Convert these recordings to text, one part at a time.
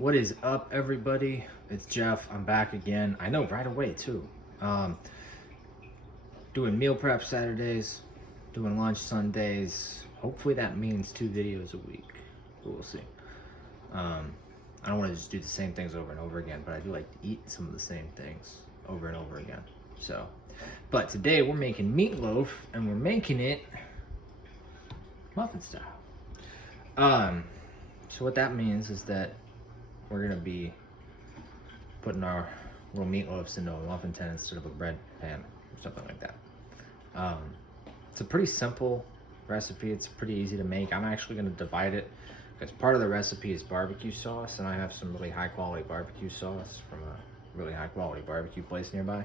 What is up, everybody? It's Jeff. I'm back again. I know, right away too. Doing meal prep Saturdays, doing lunch Sundays. Hopefully that means 2 videos a week. We'll see. I don't want to just do the same things over and over again, but I do like to eat some of the same things over and over again. So, but today we're making meatloaf, and we're making it muffin style. So what that means is that we're gonna be putting our little meatloafs into a muffin tin instead of a bread pan or something like that. It's a pretty simple recipe. It's pretty easy to make. I'm actually gonna divide it because part of the recipe is barbecue sauce, and I have some really high quality barbecue sauce from a really high quality barbecue place nearby.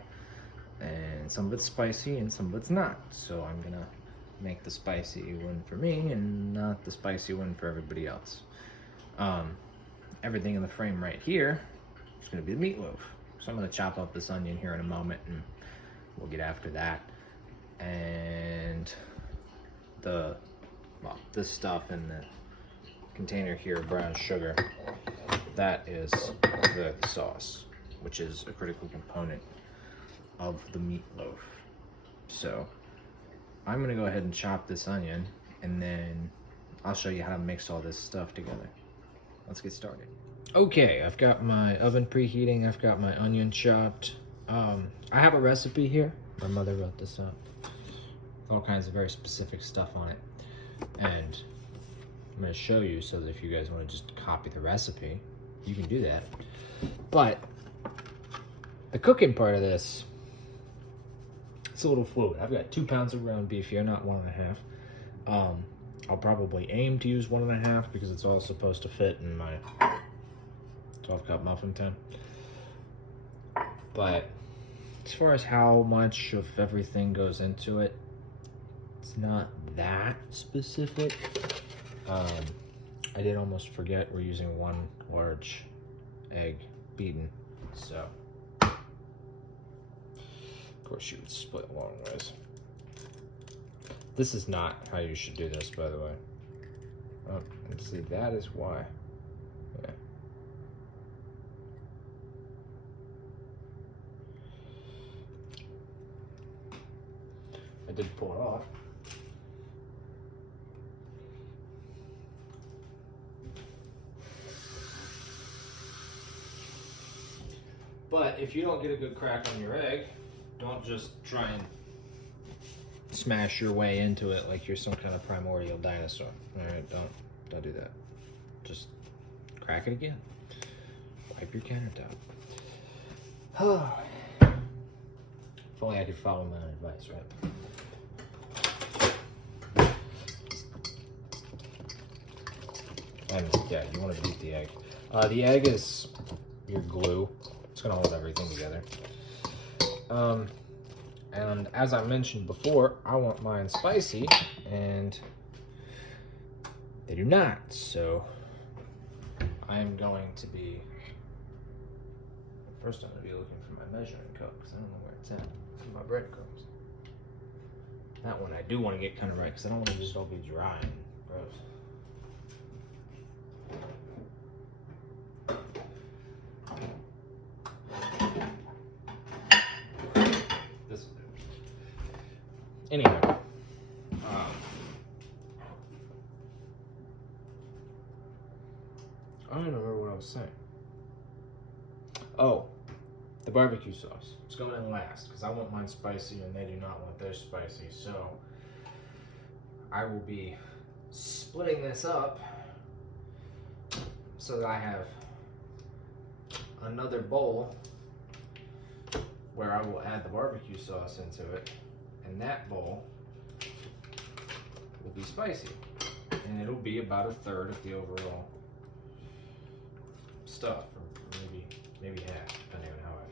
And some of it's spicy and some of it's not. So I'm gonna make the spicy one for me and not the spicy one for everybody else. Everything in the frame right here is going to be the meatloaf. So I'm going to chop up this onion here in a moment, and we'll get after that. And this stuff in the container here, brown sugar, that is the sauce, which is a critical component of the meatloaf. So I'm going to go ahead and chop this onion, and then I'll show you how to mix all this stuff together. Let's get started. Okay, I've got my oven preheating. I've got my onion chopped. I have a recipe here. My mother wrote this up. All kinds of very specific stuff on it. And I'm going to show you so that if you guys want to just copy the recipe, you can do that. But the cooking part of this, it's a little fluid. I've got 2 pounds of ground beef here, not 1.5. I'll probably aim to use 1.5 because it's all supposed to fit in my 12-cup muffin tin. But as far as how much of everything goes into it, it's not that specific. I did almost forget we're using 1 large egg beaten, so of course you would split long ways. This is not how you should do this, by the way. Oh, and see, that is why. Yeah. I did pull it off. But if you don't get a good crack on your egg, don't just try and smash your way into it like you're some kind of primordial dinosaur. All right, don't do that. Just crack it again. Wipe your countertop. If only I could follow my own advice, right? And yeah, you want to beat the egg. The egg is your glue. It's gonna hold everything together. And as I mentioned before, I want mine spicy, and they do not. So I'm going to be, first I'm going to be looking for my measuring cup because I don't know where it's at. It's in my breadcrumbs. That one I do want to get kind of right because I don't want to just all be dry and gross. Anyhow, I don't remember what I was saying. Oh, the barbecue sauce. It's going in last because I want mine spicy and they do not want theirs spicy. So I will be splitting this up so that I have another bowl where I will add the barbecue sauce into it. And that bowl will be spicy, and it'll be about 1/3 of the overall stuff, or maybe half, depending on how I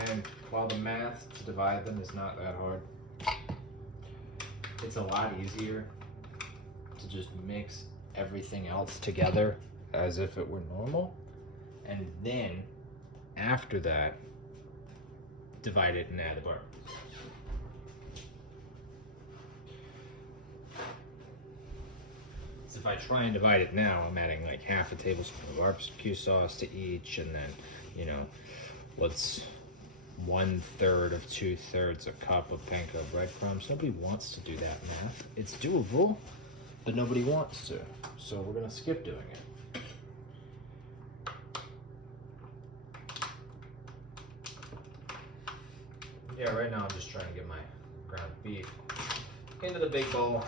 feel. And while the math to divide them is not that hard, it's a lot easier to just mix everything else together as if it were normal, and then after that, divide it and add the barbecue sauce. if I try and divide it now, I'm adding like half a tablespoon of barbecue sauce to each, and then, you know, what's 1/3 of 2/3 a cup of panko breadcrumbs. Nobody wants to do that math. It's doable, but nobody wants to. So we're gonna skip doing it. Yeah, right now I'm just trying to get my ground beef into the big bowl.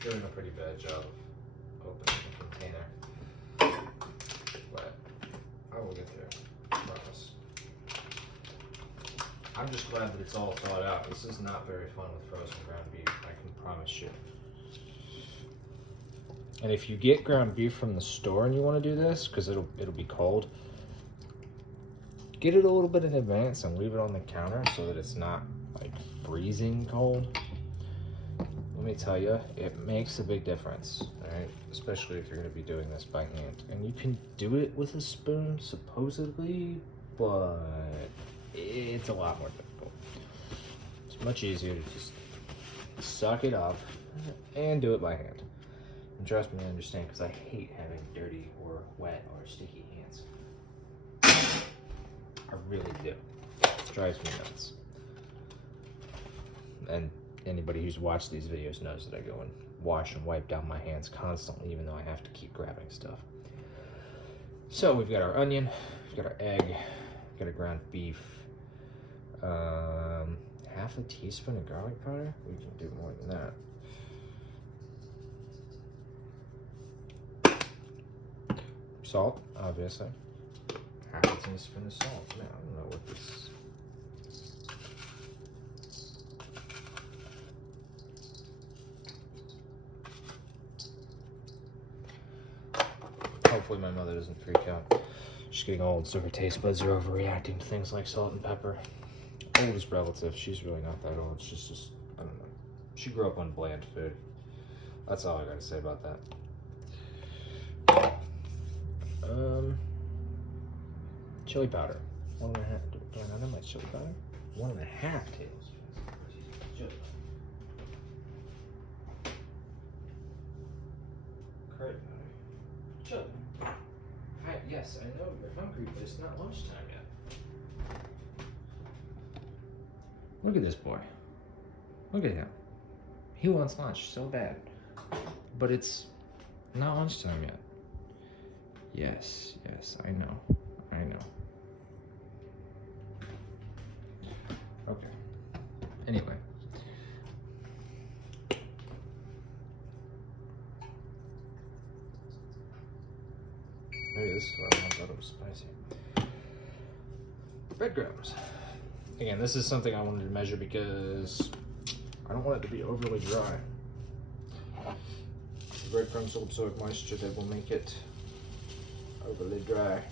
Doing a pretty bad job of opening the container, but I will get there, I promise. I'm just glad that it's all thawed out. This is not very fun with frozen ground beef, I can promise you. And if you get ground beef from the store and you want to do this, because it'll be cold, get it a little bit in advance and leave it on the counter so that it's not like freezing cold. Let me tell you, it makes a big difference, right? Especially if you're going to be doing this by hand. And you can do it with a spoon, supposedly, but it's a lot more difficult. It's much easier to just suck it up and do it by hand. And trust me, I understand, because I hate having dirty or wet or sticky hands. I really do. It drives me nuts. And anybody who's watched these videos knows that I go and wash and wipe down my hands constantly, even though I have to keep grabbing stuff. So we've got our onion, we've got our egg, we've got our ground beef, half a teaspoon of garlic powder. We can do more than that. Salt, obviously. Half a teaspoon of salt. Man, I don't know what this is. Hopefully my mother doesn't freak out. She's getting old, so her taste buds are overreacting to things like salt and pepper. Oldest relative, she's really not that old. She's just, I don't know. She grew up on bland food. That's all I gotta say about that. Chili powder. 1.5. Do I not know my chili powder? 1.5 tablespoons. Chili powder. Curry powder. Chili. Yes, I know you're hungry, but it's not lunchtime yet. Look at this boy. Look at him. He wants lunch so bad. But it's not lunchtime yet. Yes, I know. I know. Okay. Anyway. Maybe this is what I thought it was spicy. Breadcrumbs. Again, this is something I wanted to measure because I don't want it to be overly dry. The breadcrumbs will absorb moisture that will make it overly dry.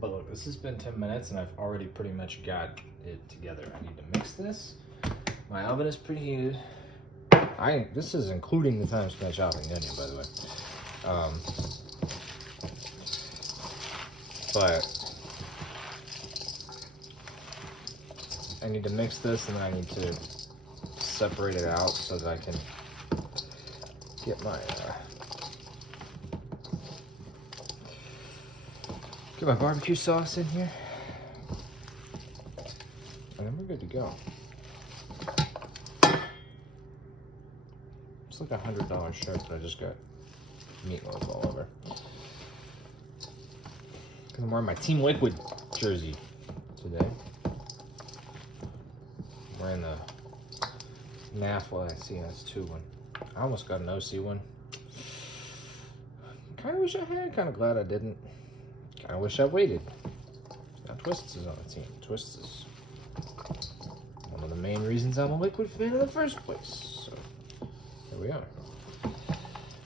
But look, this has been 10 minutes and I've already pretty much got it together. I need to mix this. My oven is preheated. This is including the time spent chopping the onion, by the way. But I need to mix this and then I need to separate it out so that I can get my barbecue sauce in here. And then we're good to go. It's like $100 shirt that I just got meatloaf all over. Because I'm wearing my Team Liquid jersey today. I'm wearing the NAF, I see that's 2 one. I almost got an OC one. Kind of wish I had, kind of glad I didn't. Kind of wish I waited. Now Twists is on the team. Twists is one of the main reasons I'm a Liquid fan in the first place. So, here we are.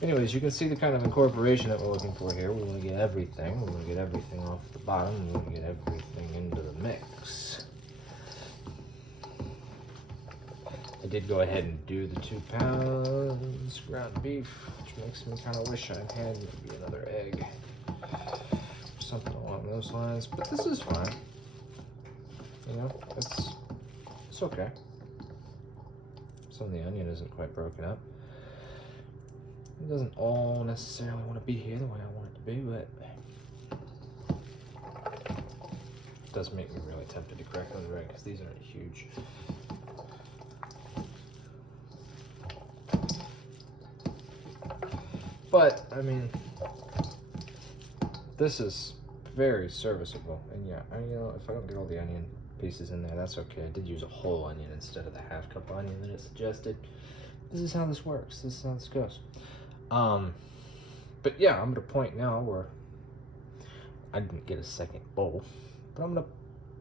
Anyways, you can see the kind of incorporation that we're looking for here. We want to get everything. We want to get everything off the bottom. We want to get everything into the mix. I did go ahead and do the 2 pounds ground beef, which makes me kind of wish I had maybe another egg. something along those lines. But this is fine. You know, it's okay. Some of the onion isn't quite broken up. It doesn't all necessarily want to be here the way I want it to be, but it does make me really tempted to crack those right because these aren't huge. But I mean, this is very serviceable, and yeah, you know, if I don't get all the onion pieces in there, that's okay. I did use a whole onion instead of the half cup onion that it suggested. This is how this works. This is how this goes. But yeah, I'm at a point now where I didn't get a second bowl, but I'm gonna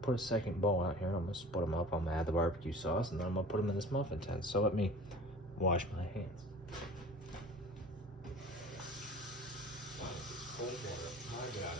put a second bowl out here and I'm gonna split them up. I'm gonna add the barbecue sauce and then I'm gonna put them in this muffin tin. So let me wash my hands. My God.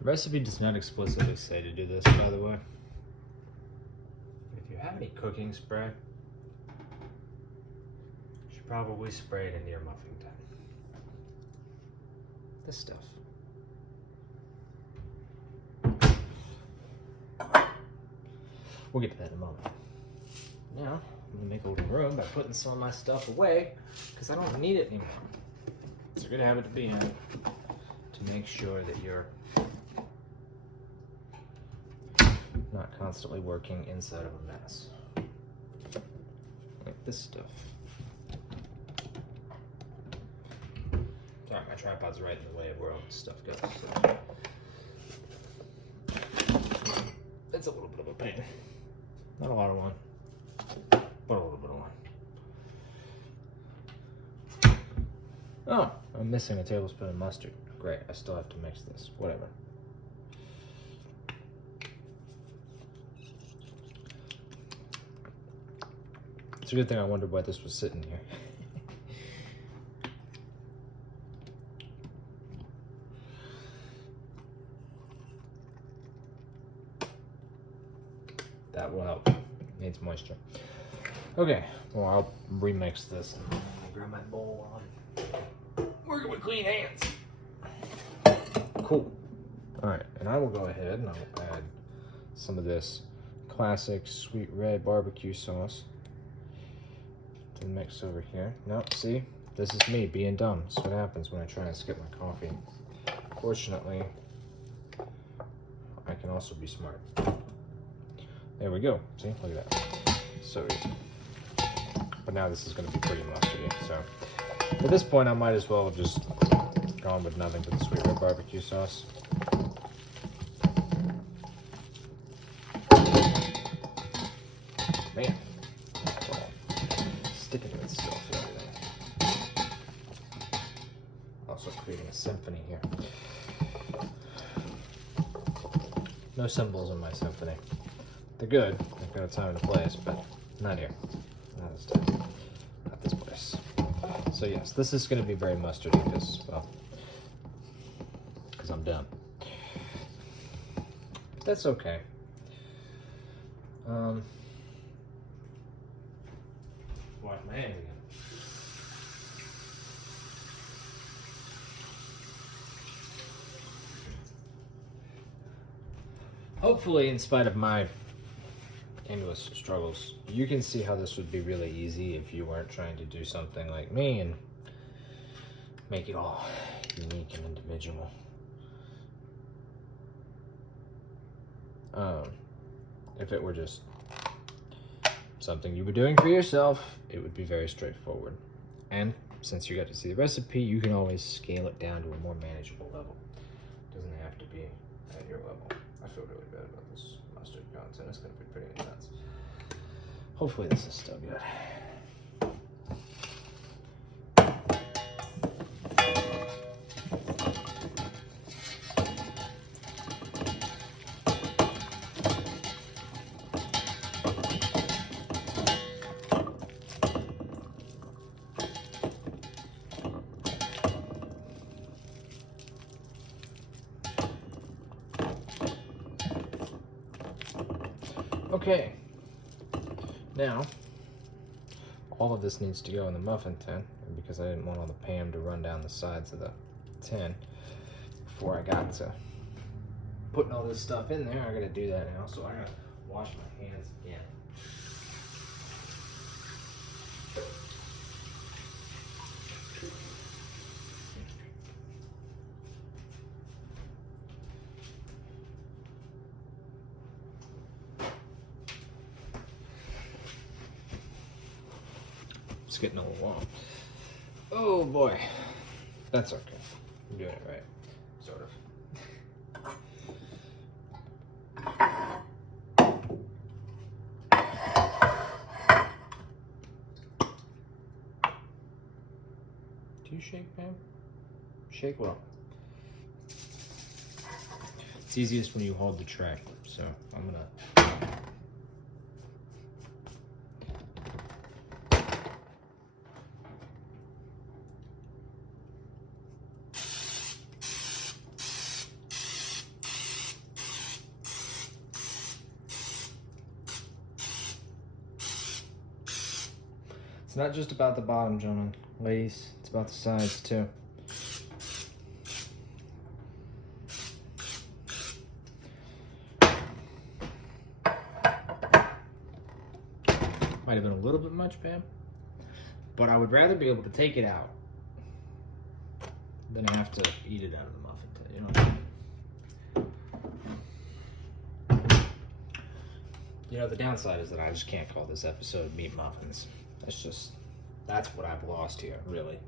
The recipe does not explicitly say to do this, by the way. If you have any cooking spray, you should probably spray it into your muffin tin. This stuff. We'll get to that in a moment. Now, I'm gonna make a little room by putting some of my stuff away because I don't need it anymore. It's a good habit to be in to make sure that you're not constantly working inside of a mess. Like this stuff. Sorry, my tripod's right in the way of where all this stuff goes. So. It's a little bit of a pain. Not a lot of one, but a little bit of one. Oh, I'm missing a tablespoon of mustard. Great, I still have to mix this. Whatever. It's a good thing I wondered why this was sitting here. That will help. Needs moisture. Okay, well, I'll remix this and grab my bowl on. Working with clean hands. Cool. Alright, and I will go ahead and I'll add some of this classic sweet red barbecue sauce to the mix over here. No, see? This is me being dumb. That's what happens when I try and skip my coffee. Fortunately, I can also be smart. There we go. See? Look at that. So easy. But now this is going to be pretty mustardy. So at this point, I might as well have just gone with nothing but the sweet red barbecue sauce. Man. Sticking to itself and everything. Also creating a symphony here. No cymbals in my symphony. They're good. They've got a time and a place, but not here. Not this time. Not this place. So yes, this is going to be very mustardy because, well, because I'm dumb. That's okay. Wash my hands again. Hopefully, in spite of my endless struggles, you can see how this would be really easy if you weren't trying to do something like me and make it all unique and individual. If it were just something you were doing for yourself, it would be very straightforward. And since you got to see the recipe, you can always scale it down to a more manageable level. It doesn't have to be at your level. I feel really bad about this mustard content. It's going to be pretty intense. Hopefully this is still good. Okay, now all of this needs to go in the muffin tin, and because I didn't want all the Pam to run down the sides of the tin before I got to putting all this stuff in there, I gotta do that now, so I gotta wash my hands again. It's getting a little long. Oh boy. That's okay. I'm doing it right. Sort of. Do you shake, Pam? Shake well. It's easiest when you hold the tray, so I'm gonna. It's not just about the bottom, gentlemen. Ladies, it's about the sides too. Might have been a little bit much, Pam, but I would rather be able to take it out than have to eat it out of the muffin tin, you know what I mean? You know, the downside is that I just can't call this episode Meat Muffins. That's what I've lost here, really.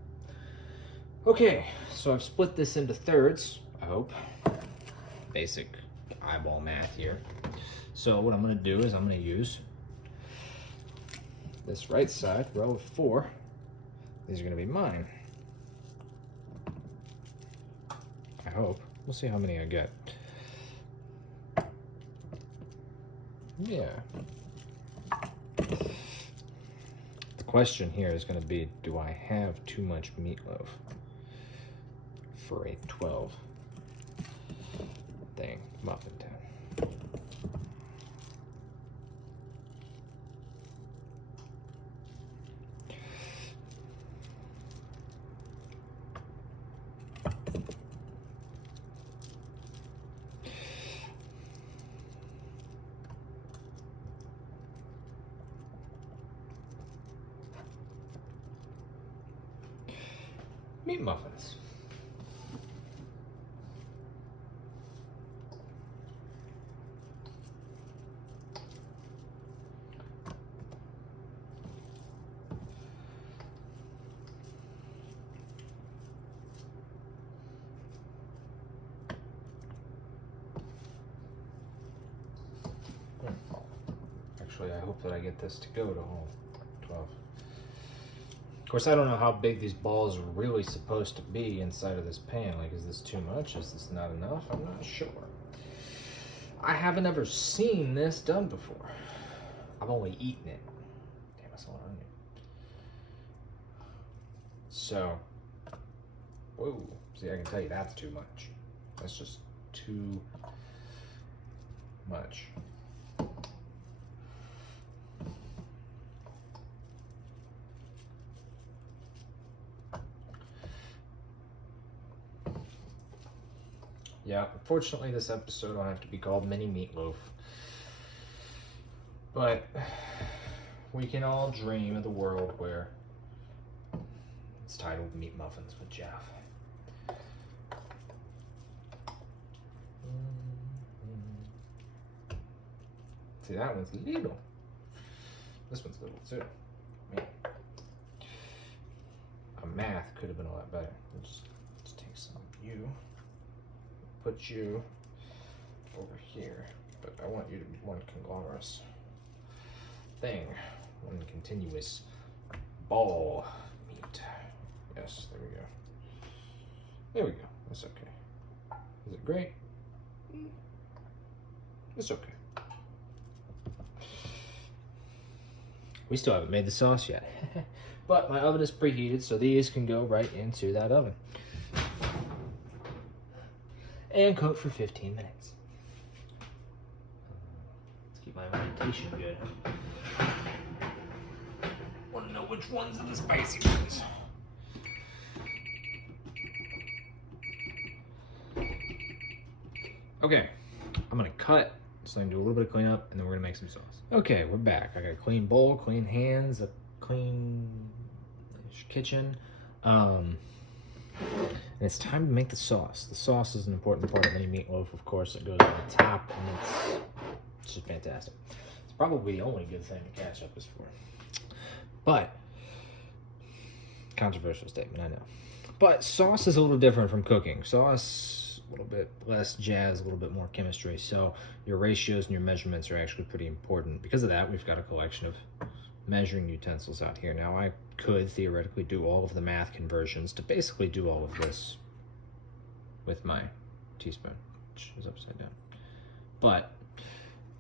Okay, so I've split this into thirds, I hope. Basic eyeball math here. So what I'm gonna do is I'm gonna use this right side, row of 4. These are gonna be mine. I hope. We'll see how many I get. Yeah. The question here is going to be, do I have too much meatloaf for a 12 thing muffin tin? Meat muffins. Actually, I hope that I get this to go to all 12. Of course, I don't know how big these balls are really supposed to be inside of this pan. Like, is this too much? Is this not enough? I'm not sure. I haven't ever seen this done before. I've only eaten it. Damn, I saw an onion. So, whoa. See, I can tell you that's too much. That's just too much. Yeah, unfortunately this episode will have to be called Mini Meatloaf. But we can all dream of the world where it's titled Meat Muffins with Jeff. See, that one's little. This one's little too. Man. Our math could have been a lot better. Let's take some of you. Put you over here, but I want you to be one conglomerous thing, one continuous ball meat. Yes, there we go. There we go. That's okay. Is it great? It's okay. We still haven't made the sauce yet, but my oven is preheated, so these can go right into that oven. And cook for 15 minutes. Let's keep my meditation good. Want to know which ones are the spicy ones? Okay, I'm gonna cut, so I can do a little bit of cleanup, and then we're gonna make some sauce. Okay, we're back. I got a clean bowl, clean hands, a clean kitchen. And it's time to make the sauce. The sauce is an important part of any meatloaf, of course. It goes on the top, and it's just fantastic. It's probably the only good thing the ketchup is for. But, controversial statement, I know. But sauce is a little different from cooking. Sauce, a little bit less jazz, a little bit more chemistry. So your ratios and your measurements are actually pretty important. Because of that, we've got a collection of measuring utensils out here. Now, I could theoretically do all of the math conversions to basically do all of this with my teaspoon, which is upside down. But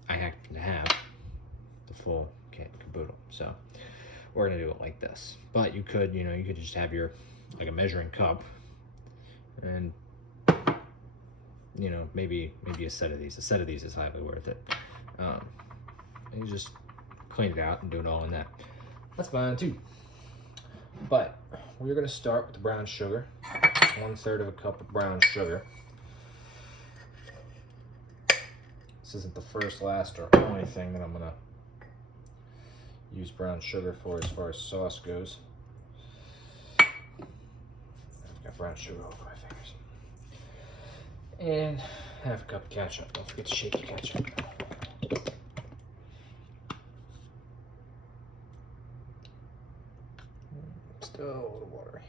I happen to have the full kit and caboodle. So we're gonna do it like this. But you could, you could just have your, like a measuring cup and, maybe a set of these. A set of these is highly worth it. And you just clean it out and do it all in that. That's fine too. But we're gonna start with the brown sugar. 1/3 of a cup of brown sugar. This isn't the first, last, or only thing that I'm gonna use brown sugar for as far as sauce goes. I've got brown sugar all over my fingers. And half a cup of ketchup. Don't forget to shake your ketchup. Still a little watery.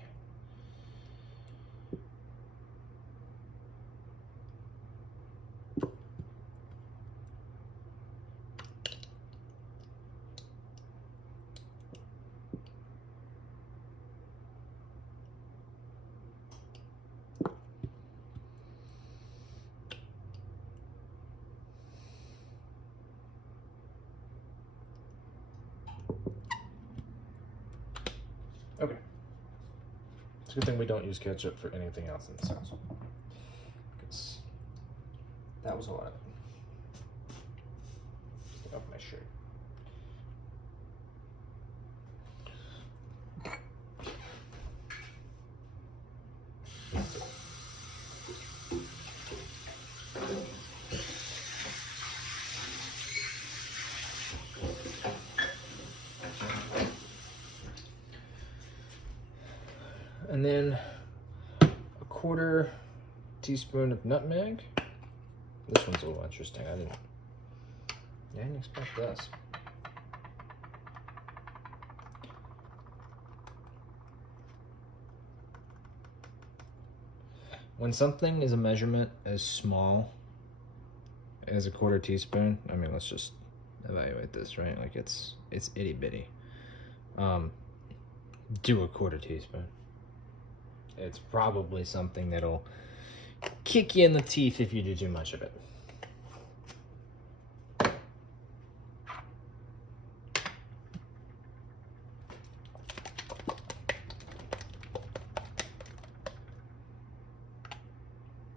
Okay. It's a good thing we don't use ketchup for anything else in this house, because that was a lot of it. Get off my shirt. And then a 1/4 teaspoon of nutmeg. This one's a little interesting. I didn't expect this. When something is a measurement as small as a 1/4 teaspoon, I mean, let's just evaluate this, right? Like it's itty bitty. Do a 1/4 teaspoon. It's probably something that'll kick you in the teeth if you do too much of it.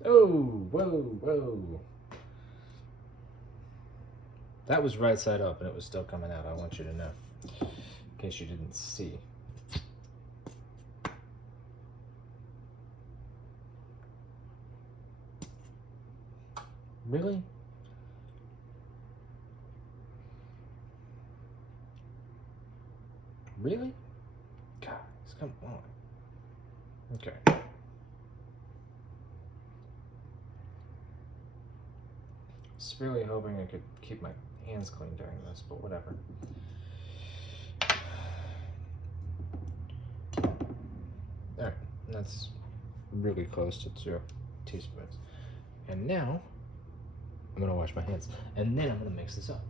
Oh, whoa. That was right side up and it was still coming out. I want you to know, in case you didn't see. Really? Really? Guys, come on. Okay. I was really hoping I could keep my hands clean during this, but whatever. Alright, that's really close to 2 teaspoons. And now, I'm gonna wash my hands, and then I'm gonna mix this up.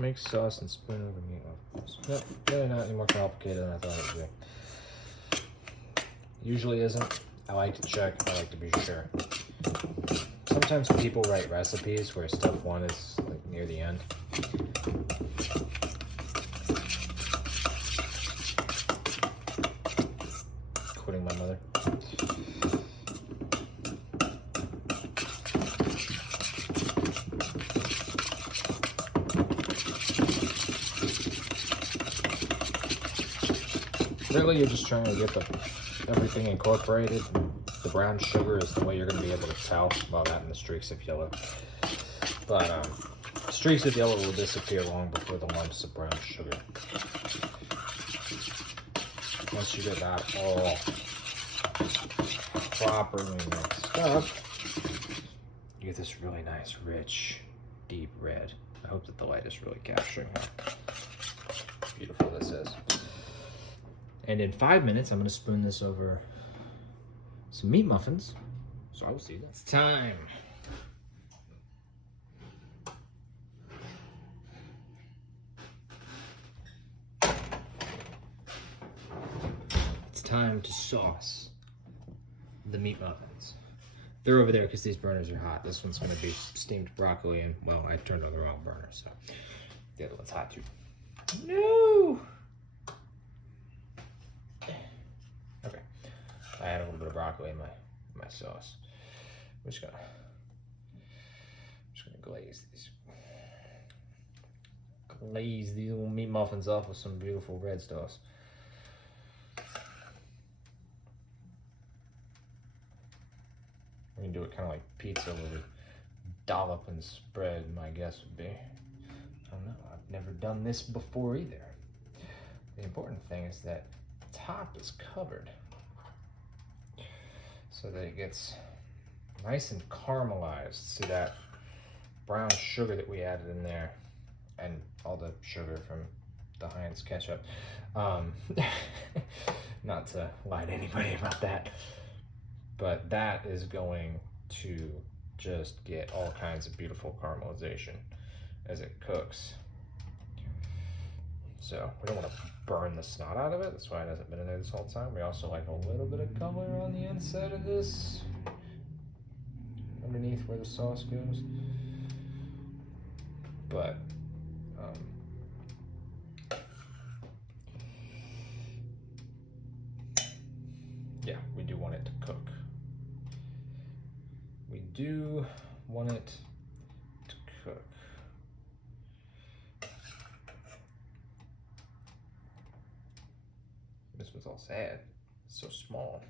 make sauce and spoon over meatloaf. Nope, really not any more complicated than I thought it would be. Usually isn't. I like to check, I like to be sure. Sometimes people write recipes where step one is like near the end. Quoting my mother. Really, you're just trying to get everything incorporated. The brown sugar is the way you're going to be able to tell. Well, that and the streaks of yellow. But streaks of yellow will disappear long before the lumps of brown sugar. Once you get that all properly mixed up, you get this really nice, rich, deep red. I hope that the light is really capturing how beautiful this is. And in 5 minutes, I'm going to spoon this over some meat muffins. So I will see you then. It's time. It's time to sauce the meat muffins. They're over there because these burners are hot. This one's going to be steamed broccoli, and well, I turned on the wrong burner, so the other one's hot too. No! Okay, I had a little bit of broccoli in my sauce. I'm just gonna glaze these little meat muffins up with some beautiful red sauce. We can do it kind of like pizza, where we dollop and spread. My guess would be. I don't know. I've never done this before either. The important thing is that the top is covered so that it gets nice and caramelized. See that brown sugar that we added in there, and all the sugar from the Heinz ketchup. Not to lie to anybody about that, but that is going to just get all kinds of beautiful caramelization as it cooks. So we don't want to burn the snot out of it. That's why it hasn't been in there this whole time. We also like a little bit of color on the inside of this, underneath where the sauce goes. But yeah, we do want it to cook. We do want it to cook. This one's all sad. It's so small.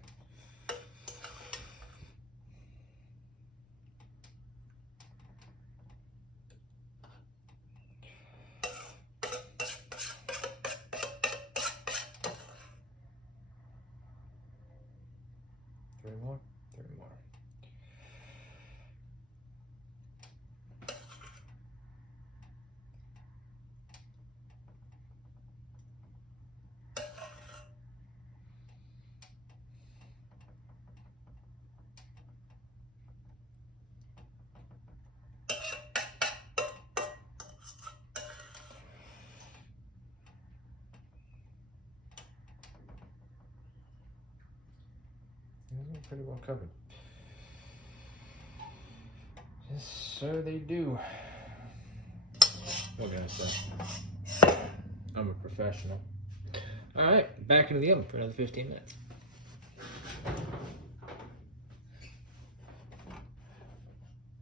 Three more. Pretty well covered. Yes, so they do. What can I say? I'm a professional. All right, back into the oven for another 15 minutes.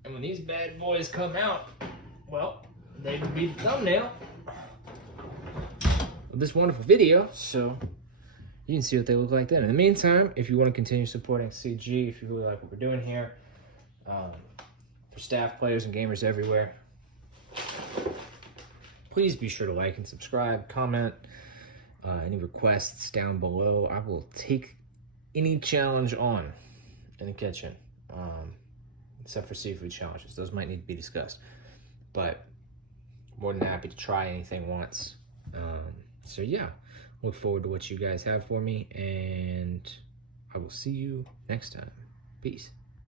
And when these bad boys come out, well, they will be the thumbnail of this wonderful video. So you can see what they look like then. In the meantime, if you want to continue supporting CG, if you really like what we're doing here, for staff, players, and gamers everywhere, please be sure to like and subscribe, comment, any requests down below. I will take any challenge on in the kitchen, except for seafood challenges. Those might need to be discussed, but more than happy to try anything once. So yeah. Look forward to what you guys have for me, and I will see you next time. Peace.